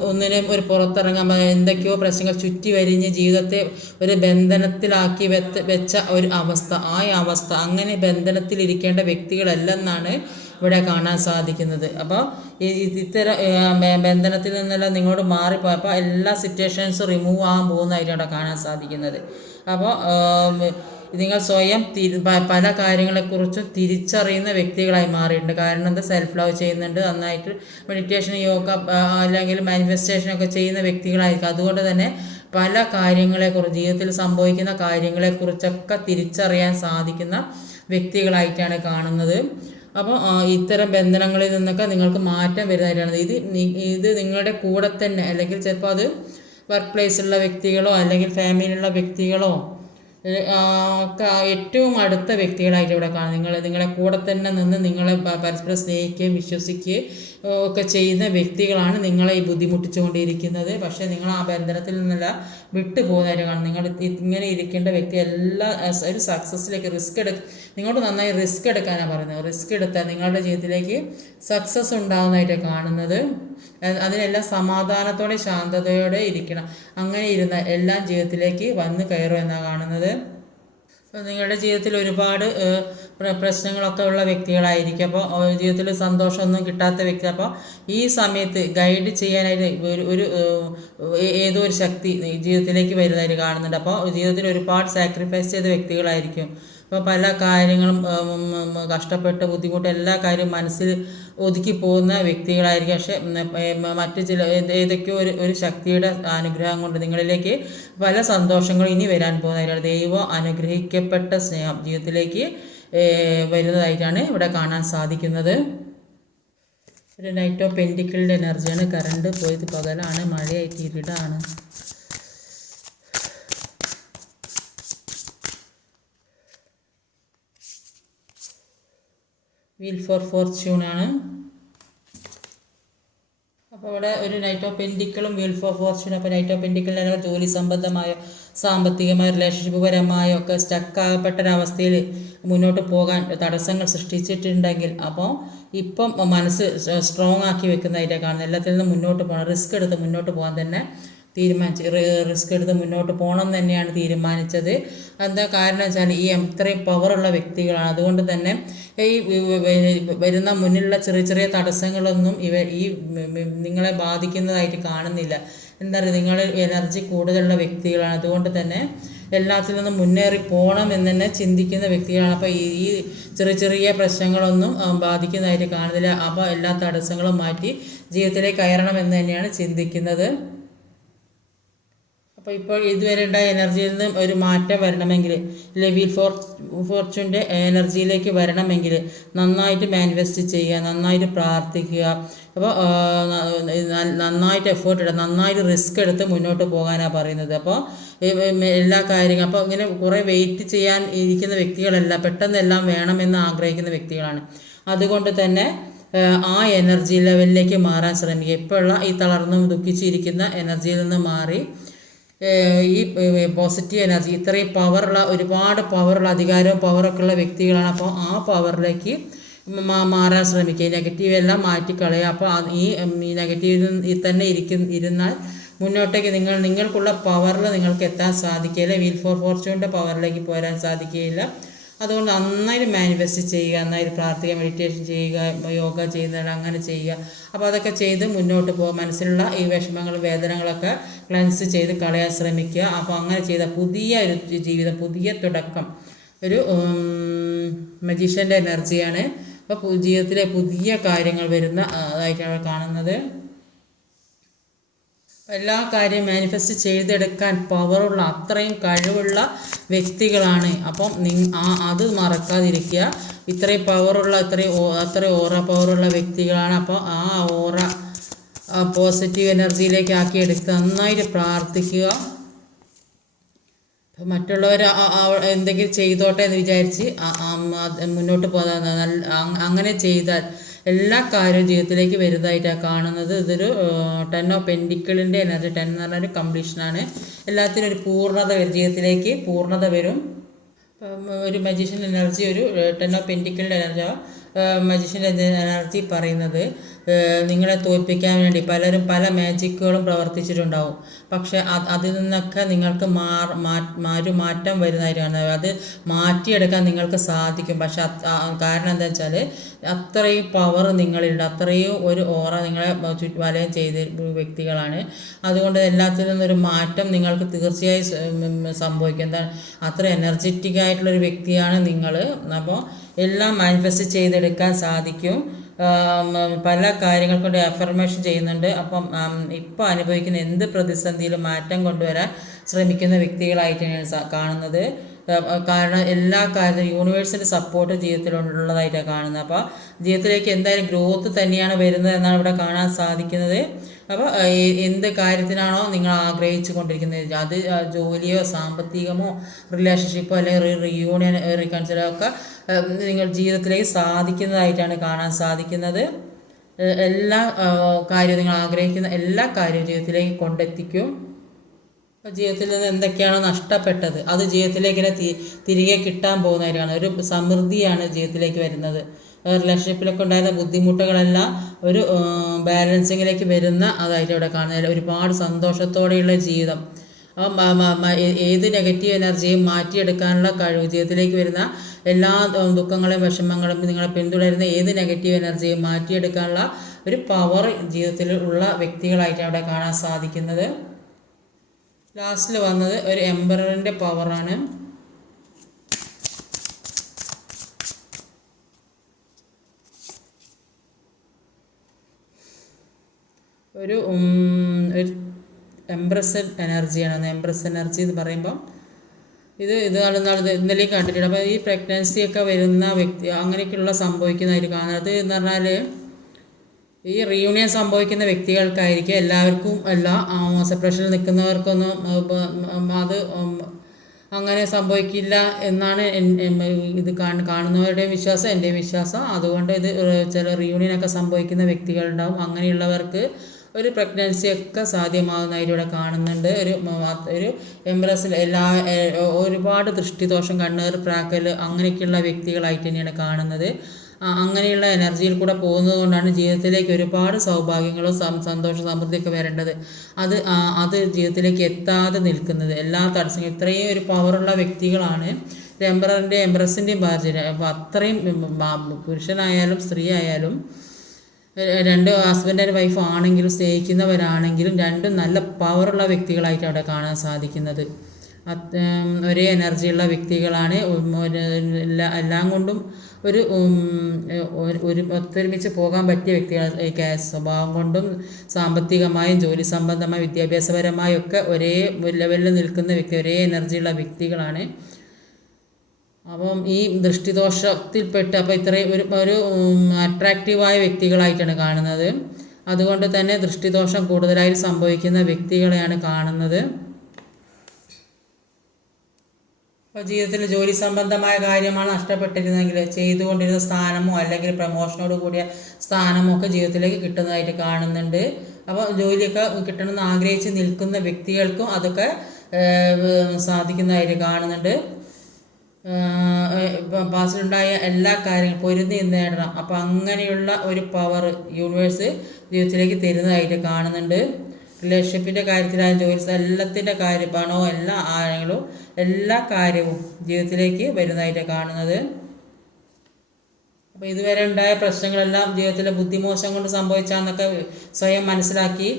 ഒന്നിനും ഒരു പുറത്തിറങ്ങാൻ എന്തൊക്കെയോ പ്രശ്നങ്ങൾ ചുറ്റി വരിഞ്ഞ് ജീവിതത്തെ ഒരു ബന്ധനത്തിലാക്കി വെച്ച ഒരു അവസ്ഥ, ആ അവസ്ഥ അങ്ങനെ ബന്ധനത്തിലിരിക്കേണ്ട വ്യക്തികളല്ലെന്നാണ് ഇവിടെ കാണാൻ സാധിക്കുന്നത്. അപ്പോൾ ഇത്തരം ബന്ധനത്തിൽ നിന്നെല്ലാം നിങ്ങളോട് മാറിപ്പോയപ്പോൾ എല്ലാ സിറ്റുവേഷൻസും റിമൂവ് ആകാൻ പോകുന്നതായിട്ടാണ് ഇവിടെ കാണാൻ സാധിക്കുന്നത്. അപ്പോൾ നിങ്ങൾ സ്വയം പല കാര്യങ്ങളെക്കുറിച്ചും തിരിച്ചറിയുന്ന വ്യക്തികളായി മാറിയിട്ടുണ്ട്. കാരണം എന്താ, സെൽഫ് ലവ് ചെയ്യുന്നുണ്ട്, നന്നായിട്ട് മെഡിറ്റേഷൻ, യോഗ അല്ലെങ്കിൽ മാനിഫെസ്റ്റേഷനൊക്കെ ചെയ്യുന്ന വ്യക്തികളായിരിക്കും. അതുകൊണ്ട് തന്നെ പല കാര്യങ്ങളെക്കുറിച്ച്, ജീവിതത്തിൽ സംഭവിക്കുന്ന കാര്യങ്ങളെക്കുറിച്ചൊക്കെ തിരിച്ചറിയാൻ സാധിക്കുന്ന വ്യക്തികളായിട്ടാണ് കാണുന്നത്. അപ്പോൾ ഇത്തരം ബന്ധനങ്ങളിൽ നിന്നൊക്കെ നിങ്ങൾക്ക് മാറ്റം വരുന്നതായിട്ടാണ്. ഇത് നിങ്ങളുടെ കൂടെ തന്നെ, അല്ലെങ്കിൽ ചിലപ്പോൾ അത് വർക്ക് പ്ലേസിലുള്ള വ്യക്തികളോ അല്ലെങ്കിൽ ഫാമിലിയിലുള്ള വ്യക്തികളോ ഒക്കെ ഏറ്റവും അടുത്ത വ്യക്തികളായിട്ട് ഇവിടെ കാണും. നിങ്ങളെ കൂടെ തന്നെ നിന്ന് നിങ്ങളെ പരസ്പരം സ്നേഹിക്കുകയും വിശ്വസിക്കുകയും ഒക്കെ ചെയ്യുന്ന വ്യക്തികളാണ് നിങ്ങളെ ഈ ബുദ്ധിമുട്ടിച്ചുകൊണ്ടിരിക്കുന്നത്. പക്ഷേ നിങ്ങൾ ആ ബന്ധനത്തിൽ നിന്നല്ല വിട്ടു പോകുന്നതായിട്ട് കാണും. നിങ്ങൾ ഇങ്ങനെ ഇരിക്കേണ്ട വ്യക്തി ഒരു സക്സസ്സിലേക്ക് നിങ്ങളോട് നന്നായി റിസ്ക് എടുക്കാനാണ് പറയുന്നത്. റിസ്ക് എടുത്താൽ നിങ്ങളുടെ ജീവിതത്തിലേക്ക് സക്സസ് ഉണ്ടാകുന്നതായിട്ട് കാണുന്നത്. അതിനെല്ലാം സമാധാനത്തോടെ ശാന്തതയോടെ ഇരിക്കണം. അങ്ങനെ ഇരുന്ന എല്ലാം ജീവിതത്തിലേക്ക് വന്ന് കയറും എന്നാണ് കാണുന്നത്. നിങ്ങളുടെ ജീവിതത്തിൽ ഒരുപാട് പ്രശ്നങ്ങളൊക്കെ ഉള്ള വ്യക്തികളായിരിക്കും. അപ്പോൾ ജീവിതത്തിൽ സന്തോഷമൊന്നും കിട്ടാത്ത വ്യക്തി, അപ്പോൾ ഈ സമയത്ത് ഗൈഡ് ചെയ്യാനായിട്ട് ഒരു ഏതോ ഒരു ശക്തി ജീവിതത്തിലേക്ക് വരുന്നതായിട്ട് കാണുന്നുണ്ട്. അപ്പോൾ ജീവിതത്തിൽ ഒരുപാട് സാക്രിഫൈസ് ചെയ്ത വ്യക്തികളായിരിക്കും. അപ്പോൾ പല കാര്യങ്ങളും കഷ്ടപ്പെട്ട് ബുദ്ധിമുട്ട് എല്ലാ കാര്യവും മനസ്സിൽ ഒതുക്കി പോകുന്ന വ്യക്തികളായിരിക്കും. പക്ഷേ മറ്റു ചില ഏതൊക്കെയോ ഒരു ശക്തിയുടെ അനുഗ്രഹം കൊണ്ട് നിങ്ങളിലേക്ക് പല സന്തോഷങ്ങളും ഇനി വരാൻ പോകുന്നതായിട്ടാണ്. ദൈവം അനുഗ്രഹിക്കപ്പെട്ട സ്നേഹം ജീവിതത്തിലേക്ക് വരുന്നതായിട്ടാണ് ഇവിടെ കാണാൻ സാധിക്കുന്നത്. ഒരു നൈറ്റ് ഓഫ് പെൻറ്റിക്കിളിൻ്റെ എനർജിയാണ്. കറണ്ട് പോയത് പകലാണ്, മഴയായിട്ട് ഇരുടാണ്. Wheel four ഫോർച്യൂണാണ്. അപ്പോൾ ഇവിടെ ഒരു നൈറ്റ് ഓഫ് പെൻറ്റിക്കിളും വീൽ ഫോർ ഫോർച്യൂൺ. അപ്പോൾ നൈറ്റ് ഓഫ് പെൻറ്റിക്കിളിന് ജോലി സംബന്ധമായ, സാമ്പത്തികമായ, റിലേഷൻഷിപ്പ് പരമായ ഒക്കെ സ്റ്റക്കാകപ്പെട്ടൊരവസ്ഥയിൽ മുന്നോട്ട് പോകാൻ തടസ്സങ്ങൾ സൃഷ്ടിച്ചിട്ടുണ്ടെങ്കിൽ, അപ്പോൾ ഇപ്പം മനസ്സ് സ്ട്രോങ് ആക്കി വെക്കുന്നതായിട്ടാണ് കാണുന്നത്. എല്ലാത്തിൽ നിന്നും മുന്നോട്ട് പോകണം, റിസ്ക് എടുത്ത് മുന്നോട്ട് പോകാൻ തന്നെ റിസ്ക് എടുത്ത് മുന്നോട്ട് പോകണം തന്നെയാണ് തീരുമാനിച്ചത്. എന്താ കാരണം വെച്ചാൽ ഈ ഇത്രയും പവറുള്ള വ്യക്തികളാണ്. അതുകൊണ്ട് തന്നെ ഈ വരുന്ന മുന്നിലുള്ള ചെറിയ ചെറിയ തടസ്സങ്ങളൊന്നും ഈ നിങ്ങളെ ബാധിക്കുന്നതായിട്ട് കാണുന്നില്ല. എന്താ പറയുക, നിങ്ങൾ എനർജി കൂടുതലുള്ള വ്യക്തികളാണ്. അതുകൊണ്ട് തന്നെ എല്ലാത്തിൽ നിന്നും മുന്നേറി പോകണം എന്ന് തന്നെ ചിന്തിക്കുന്ന വ്യക്തികളാണ്. അപ്പോൾ ഈ ചെറിയ ചെറിയ പ്രശ്നങ്ങളൊന്നും ബാധിക്കുന്നതായിട്ട് കാണുന്നില്ല. അപ്പോൾ എല്ലാ തടസ്സങ്ങളും മാറ്റി ജീവിതത്തിലേക്ക് കയറണം എന്ന് തന്നെയാണ് ചിന്തിക്കുന്നത്. അപ്പോൾ ഇപ്പോൾ ഇതുവരെ ഉണ്ടായ എനർജിയിൽ നിന്ന് ഒരു മാറ്റം വരണമെങ്കിൽ, വീൽ ഫോർച്യൂണിൻ്റെ എനർജിയിലേക്ക് വരണമെങ്കിൽ നന്നായിട്ട് മാനിഫെസ്റ്റ് ചെയ്യുക, നന്നായിട്ട് പ്രാർത്ഥിക്കുക. അപ്പോൾ നന്നായിട്ട് എഫേർട്ട് ഇടുക, നന്നായിട്ട് റിസ്ക് എടുത്ത് മുന്നോട്ട് പോകാനാണ് പറയുന്നത്. അപ്പോൾ എല്ലാ കാര്യങ്ങളും, അപ്പോൾ ഇങ്ങനെ കുറേ വെയിറ്റ് ചെയ്യാൻ ഇരിക്കുന്ന വ്യക്തികളല്ല, പെട്ടെന്ന് എല്ലാം വേണമെന്ന് ആഗ്രഹിക്കുന്ന വ്യക്തികളാണ്. അതുകൊണ്ട് തന്നെ ആ എനർജി ലെവലിലേക്ക് മാറാൻ ശ്രമിക്കുക. ഇപ്പോഴുള്ള ഈ തളർന്നും ദുഃഖിച്ചിരിക്കുന്ന എനർജിയിൽ നിന്ന് മാറി ഈ പോസിറ്റീവ് എനർജി, ഇത്രയും പവറുള്ള, ഒരുപാട് പവറുള്ള, അധികാരവും പവറൊക്കെ ഉള്ള വ്യക്തികളാണ്. അപ്പോൾ ആ പവറിലേക്ക് മാറാൻ ശ്രമിക്കുക. നെഗറ്റീവ് എല്ലാം മാറ്റിക്കളയുക. അപ്പോൾ ഈ നെഗറ്റീവിൽ തന്നെ ഇരുന്നാൽ മുന്നോട്ടേക്ക് നിങ്ങൾക്കുള്ള പവറിൽ നിങ്ങൾക്ക് എത്താൻ സാധിക്കുകയില്ല. വീൽ ഫോർ ഫോർച്യൂണിൻ്റെ പവറിലേക്ക് പോരാൻ സാധിക്കുകയില്ല. അതുകൊണ്ട് നന്നായിട്ട് മാനിഫെസ്റ്റ് ചെയ്യുക, നന്നായിട്ട് പ്രാർത്ഥിക്കുക, മെഡിറ്റേഷൻ ചെയ്യുക, യോഗ ചെയ്യുന്നത് അങ്ങനെ ചെയ്യുക. അപ്പോൾ അതൊക്കെ ചെയ്ത് മുന്നോട്ട് പോകുക. മനസ്സിലുള്ള ഈ വിഷമങ്ങളും വേദനകളൊക്കെ ക്ലൻസ് ചെയ്ത് കളയാൻ ശ്രമിക്കുക. അപ്പോൾ അങ്ങനെ ചെയ്ത പുതിയ ഒരു ജീവിതം, പുതിയ തുടക്കം, ഒരു മജീഷ്യൻ്റെ എനർജിയാണ്. അപ്പോൾ ജീവിതത്തിലെ പുതിയ കാര്യങ്ങൾ വരുന്ന അതായിട്ടാണ് കാണുന്നത്. എല്ലാ കാര്യവും മാനിഫെസ്റ്റ് ചെയ്തെടുക്കാൻ പവറുള്ള, അത്രയും കഴിവുള്ള വ്യക്തികളാണ്. അപ്പം അത് മറക്കാതിരിക്കുക. ഇത്രയും പവറുള്ള, അത്രയും ഓറ പവറുള്ള വ്യക്തികളാണ്. അപ്പോൾ ആ ഓറ പോസിറ്റീവ് എനർജിയിലേക്ക് ആക്കിയെടുത്ത് നന്നായിട്ട് പ്രാർത്ഥിക്കുക. മറ്റുള്ളവർ എന്തെങ്കിലും ചെയ്തോട്ടെ എന്ന് വിചാരിച്ച് മുന്നോട്ട് പോകാൻ അങ്ങനെ ചെയ്താൽ എല്ലാ കാര്യവും ജീവിതത്തിലേക്ക് വരുന്നതായിട്ടാണ് കാണുന്നത്. ഇതൊരു 10 ഓഫ് പെൻഡിക്കിളിൻ്റെ എനർജി. 10 എന്ന് പറഞ്ഞാൽ ഒരു കംപ്ലീഷനാണ്. എല്ലാത്തിനും ഒരു പൂർണ്ണത വരും, ജീവിതത്തിലേക്ക് പൂർണ്ണത വരും. ഒരു മജീഷ്യൻ എനർജി, ഒരു 10 ഓഫ് പെൻഡിക്കിളിൻ്റെ എനർജി. മജീഷ്യൻ്റെ എനർജി പറയുന്നത് നിങ്ങളെ തോൽപ്പിക്കാൻ വേണ്ടി പലരും പല മാജിക്കുകളും പ്രവർത്തിച്ചിട്ടുണ്ടാവും. പക്ഷെ അതിൽ നിന്നൊക്കെ നിങ്ങൾക്ക് മാറ്റം വരുന്നതായിട്ടാണ്. അത് മാറ്റിയെടുക്കാൻ നിങ്ങൾക്ക് സാധിക്കും. പക്ഷെ കാരണം എന്താ വെച്ചാൽ അത്രയും പവർ നിങ്ങളിലുണ്ട്, അത്രയും ഒരു ഓറ നിങ്ങളെ വലയം ചെയ്ത വ്യക്തികളാണ്. അതുകൊണ്ട് എല്ലാത്തിൽ നിന്നൊരു മാറ്റം നിങ്ങൾക്ക് തീർച്ചയായും സംഭവിക്കും. എന്താണ്, അത്ര എനർജറ്റിക് ആയിട്ടുള്ളൊരു വ്യക്തിയാണ് നിങ്ങൾ. അപ്പോൾ എല്ലാം മാനിഫെസ്റ്റ് ചെയ്തെടുക്കാൻ സാധിക്കും. പല കാര്യങ്ങൾ കൊണ്ട് അഫർമേഷൻ ചെയ്യുന്നുണ്ട്. അപ്പം ഇപ്പോൾ അനുഭവിക്കുന്ന എന്ത് പ്രതിസന്ധിയിലും മാറ്റം കൊണ്ടുവരാൻ ശ്രമിക്കുന്ന വ്യക്തികളായിട്ടാണ് കാണുന്നത്. കാരണം എല്ലാ കാര്യത്തിലും യൂണിവേഴ്സിൻ്റെ സപ്പോർട്ട് ജീവിതത്തിലുള്ളതായിട്ടാണ് കാണുന്നത്. അപ്പോൾ ജീവിതത്തിലേക്ക് എന്തായാലും ഗ്രോത്ത് തന്നെയാണ് വരുന്നത് എന്നാണ് ഇവിടെ കാണാൻ സാധിക്കുന്നത്. അപ്പോൾ എന്ത് കാര്യത്തിനാണോ നിങ്ങൾ ആഗ്രഹിച്ചു കൊണ്ടിരിക്കുന്നത്, അത് ജോലിയോ സാമ്പത്തികമോ റിലേഷൻഷിപ്പോ അല്ലെങ്കിൽ റിയൂണിയൻ റീകൺസിലോ ഒക്കെ നിങ്ങൾ ജീവിതത്തിലേക്ക് സാധിക്കുന്നതായിട്ടാണ് കാണാൻ സാധിക്കുന്നത്. എല്ലാ കാര്യവും നിങ്ങൾ ആഗ്രഹിക്കുന്ന എല്ലാ കാര്യവും ജീവിതത്തിലേക്ക് കൊണ്ടെത്തിക്കും. ജീവിതത്തിൽ നിന്ന് എന്തൊക്കെയാണോ നഷ്ടപ്പെട്ടത് അത് ജീവിതത്തിലേക്ക് തിരികെ കിട്ടാൻ പോകുന്നവരാണ്. ഒരു സമൃദ്ധിയാണ് ജീവിതത്തിലേക്ക് വരുന്നത്. റിലേഷൻഷിപ്പിലൊക്കെ ഉണ്ടായിരുന്ന ബുദ്ധിമുട്ടുകളെല്ലാം ഒരു ബാലൻസിങ്ങിലേക്ക് വരുന്ന അതായിട്ട് ഇവിടെ കാണുന്നത്. ഒരുപാട് സന്തോഷത്തോടെയുള്ള ജീവിതം. ഏത് നെഗറ്റീവ് എനർജിയും മാറ്റിയെടുക്കാനുള്ള കഴിവ്, ജീവിതത്തിലേക്ക് വരുന്ന എല്ലാ ദുഃഖങ്ങളും വിഷമങ്ങളും നിങ്ങളെ പിന്തുടരുന്ന ഏത് നെഗറ്റീവ് എനർജിയും മാറ്റിയെടുക്കാനുള്ള ഒരു പവർ ജീവിതത്തിൽ ഉള്ള വ്യക്തികളായിട്ട് അവിടെ കാണാൻ സാധിക്കുന്നത്. ലാസ്റ്റിൽ വന്നത് ഒരു എംപററിൻ്റെ പവറാണ്. ഒരു എംപ്രസ് എനർജിയാണ്. എംപ്രസ് എനർജി എന്ന് പറയുമ്പം ഇതാണ് ഇന്നലെയും കണ്ടിട്ടുണ്ട്. അപ്പോൾ ഈ പ്രഗ്നൻസിയൊക്കെ വരുന്ന വ്യക്തി അങ്ങനെയൊക്കെയുള്ള സംഭവിക്കുന്നതായിട്ട് കാണുന്നത് എന്ന് പറഞ്ഞാൽ ഈ റീയൂണിയൻ സംഭവിക്കുന്ന വ്യക്തികൾക്കായിരിക്കും. എല്ലാവർക്കും അല്ല, സെപ്പറേഷനിൽ നിൽക്കുന്നവർക്കൊന്നും അത് അങ്ങനെ സംഭവിക്കില്ല എന്നാണ് ഇത് കാണുന്നവരുടെയും വിശ്വാസം, എൻ്റെയും വിശ്വാസം. അതുകൊണ്ട് ഇത് ചില റീയൂണിയനൊക്കെ സംഭവിക്കുന്ന വ്യക്തികളുണ്ടാവും. അങ്ങനെയുള്ളവർക്ക് ഒരു പ്രഗ്നൻസിയൊക്കെ സാധ്യമാകുന്നതായിട്ട് ഇവിടെ കാണുന്നുണ്ട്. ഒരു എംബ്രസിൽ ഒരുപാട് ദൃഷ്ടിദോഷം, കണ്ണേർ പ്രാക്കൽ അങ്ങനെയൊക്കെയുള്ള വ്യക്തികളായിട്ട് തന്നെയാണ് കാണുന്നത്. അങ്ങനെയുള്ള എനർജിയിൽ കൂടെ പോകുന്നത് കൊണ്ടാണ് ജീവിതത്തിലേക്ക് ഒരുപാട് സൗഭാഗ്യങ്ങളും സന്തോഷ സമൃദ്ധിയൊക്കെ വരേണ്ടത്. അത് ജീവിതത്തിലേക്ക് എത്താതെ നിൽക്കുന്നത് എല്ലാ തടസ്സങ്ങളും. ഇത്രയും ഒരു പവറുള്ള വ്യക്തികളാണ് എംബ്രസിൻ്റെയും ഭാര്യ. അപ്പോൾ അത്രയും പുരുഷനായാലും സ്ത്രീ ആയാലും, രണ്ട് ഹസ്ബൻഡ് ആൻഡ് വൈഫ് ആണെങ്കിലും സ്നേഹിക്കുന്നവരാണെങ്കിലും രണ്ടും നല്ല പവറുള്ള വ്യക്തികളായിട്ട് അവിടെ കാണാൻ സാധിക്കുന്നത്. ഒരേ എനർജിയുള്ള വ്യക്തികളാണ്. എല്ലാം കൊണ്ടും ഒത്തൊരുമിച്ച് പോകാൻ പറ്റിയ വ്യക്തികൾ. സ്വഭാവം കൊണ്ടും സാമ്പത്തികമായും ജോലി സംബന്ധമായും വിദ്യാഭ്യാസപരമായും ഒക്കെ ഒരേ ലെവലിൽ നിൽക്കുന്ന വ്യക്തി, ഒരേ എനർജിയുള്ള വ്യക്തികളാണ്. അപ്പം ഈ ദൃഷ്ടിദോഷത്തിൽപ്പെട്ട് അപ്പോൾ ഇത്രയും ഒരു അട്രാക്റ്റീവായ വ്യക്തികളായിട്ടാണ് കാണുന്നത്. അതുകൊണ്ട് തന്നെ ദൃഷ്ടിദോഷം കൂടുതലായി സംഭവിക്കുന്ന വ്യക്തികളെയാണ് കാണുന്നത്. അപ്പോൾ ജീവിതത്തിൽ ജോലി സംബന്ധമായ കാര്യമാണ് നഷ്ടപ്പെട്ടിരുന്നെങ്കിൽ ചെയ്തുകൊണ്ടിരുന്ന സ്ഥാനമോ അല്ലെങ്കിൽ പ്രമോഷനോട് കൂടിയ സ്ഥാനമോ ഒക്കെ ജീവിതത്തിലേക്ക് കിട്ടുന്നതായിട്ട് കാണുന്നുണ്ട്. അപ്പോൾ ജോലിയൊക്കെ കിട്ടണമെന്ന് ആഗ്രഹിച്ച് നിൽക്കുന്ന വ്യക്തികൾക്കും അതൊക്കെ സാധിക്കുന്നതായിട്ട് കാണുന്നുണ്ട്. പാസ്റ്റിലുണ്ടായ എല്ലാ കാര്യങ്ങളും പൊരുതി നേടണം. അപ്പോൾ അങ്ങനെയുള്ള ഒരു പവർ യൂണിവേഴ്സ് ജീവിതത്തിലേക്ക് തരുന്നതായിട്ട് കാണുന്നുണ്ട്. റിലേഷൻഷിപ്പിൻ്റെ കാര്യത്തിലായാലും ജോലി എല്ലാത്തിൻ്റെ കാര്യം, പണവും എല്ലാ ആളുകളും എല്ലാ കാര്യവും ജീവിതത്തിലേക്ക് വരുന്നതായിട്ട് കാണുന്നത്. അപ്പോൾ ഇതുവരെ ഉണ്ടായ പ്രശ്നങ്ങളെല്ലാം ജീവിതത്തിലെ ബുദ്ധിമോശം കൊണ്ട് സംഭവിച്ചാന്നൊക്കെ സ്വയം മനസ്സിലാക്കി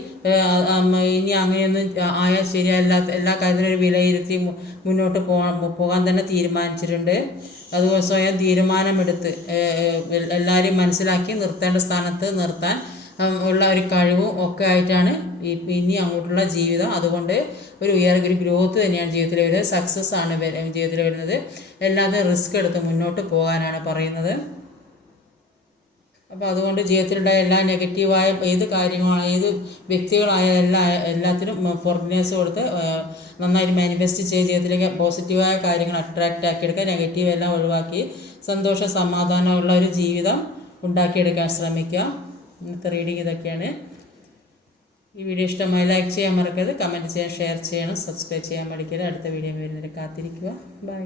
ഇനി അങ്ങനെയൊന്നും ആയാൽ ശരിയല്ലാത്ത എല്ലാ കാര്യത്തിനും ഒരു വിലയിരുത്തി മുന്നോട്ട് പോകാൻ തന്നെ തീരുമാനിച്ചിട്ടുണ്ട്. അതുപോലെ സ്വയം തീരുമാനമെടുത്ത് എല്ലാവരെയും മനസ്സിലാക്കി നിർത്തേണ്ട സ്ഥാനത്ത് നിർത്താൻ ഉള്ള ഒരു കഴിവും ഒക്കെ ആയിട്ടാണ് ഇനി അങ്ങോട്ടുള്ള ജീവിതം. അതുകൊണ്ട് ഒരു ഗ്രോത്ത് തന്നെയാണ് ജീവിതത്തിൽ വരുന്നത്. സക്സസ് ആണ് ജീവിതത്തിൽ വരുന്നത്. എല്ലാത്തിനും റിസ്ക് എടുത്ത് മുന്നോട്ട് പോകാനാണ് പറയുന്നത്. അപ്പോൾ അതുകൊണ്ട് ജീവിതത്തിലുണ്ടായ എല്ലാ നെഗറ്റീവായ ഏത് കാര്യങ്ങളാണ്, ഏത് വ്യക്തികളായ എല്ലാത്തിനും ഫോർഗിവ്നെസ് കൊടുത്ത് നന്നായിട്ട് മാനിഫെസ്റ്റ് ചെയ്ത് ജീവിതത്തിലേക്ക് പോസിറ്റീവായ കാര്യങ്ങൾ അട്രാക്റ്റ് ആക്കിയെടുക്കുക, നെഗറ്റീവ് എല്ലാം ഒഴിവാക്കി സന്തോഷ സമാധാനമുള്ള ഒരു ജീവിതം ഉണ്ടാക്കിയെടുക്കാൻ ശ്രമിക്കുക. ഇന്നത്തെ റീഡിങ് ഇതൊക്കെയാണ്. ഈ വീഡിയോ ഇഷ്ടമായി ലൈക്ക് ചെയ്യാൻ മറക്കരുത്, കമൻറ്റ് ചെയ്യാൻ, ഷെയർ ചെയ്യണം, സബ്സ്ക്രൈബ് ചെയ്യാൻ മടിക്കരുത്. അടുത്ത വീഡിയോ വരുന്നതിന് കാത്തിരിക്കുക. ബൈ.